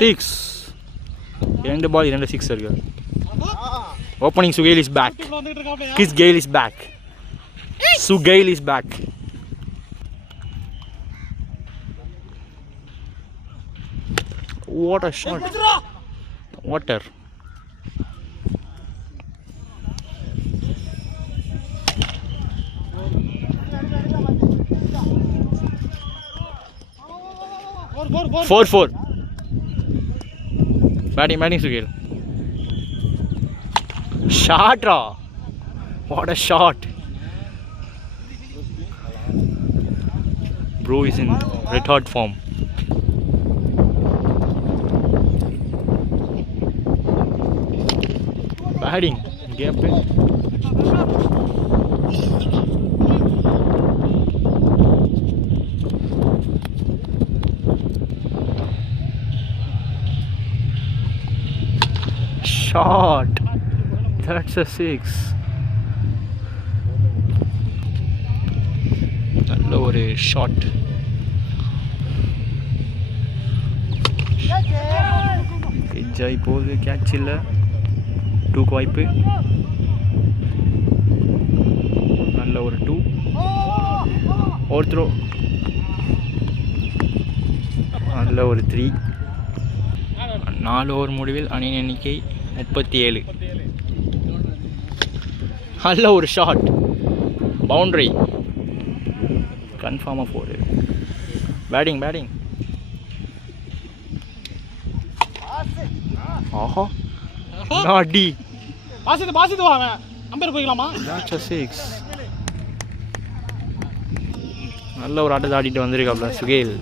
Six. 2 ball 2 six இருக்கு. Opening சுகேல் is back. கிஸ் கெயில் இஸ் பேக். சுகேல் is back. What a shot. Water. Four. Batting Sugail. Shot raw. What a shot. Bro is in red hot form. Batting. Game play. Shot. That's a 6. நல்ல ஒரு shot. எஜ்ஜாய் போகுது, catch இல்லை. 2க்கு வாய்ப்பு. நல்ல ஒரு 2. ஒரு த்ரோ. நல்ல ஒரு 3. 4 ஓவர் முடிவில் அணியின் எண்ணிக்கை 37. நல்ல ஒரு ஷாட். பவுண்டரி. கன்ஃபார்மாக 4. பேட்டிங். ஆஹா, நாடி. பாசிது வாங்க. அம்பேர் போய்க்கலாமா? That's a 6. நல்ல ஒரு ஆட்டத்தை ஆடிட்டு வந்திருக்காப்ல சுகேல்.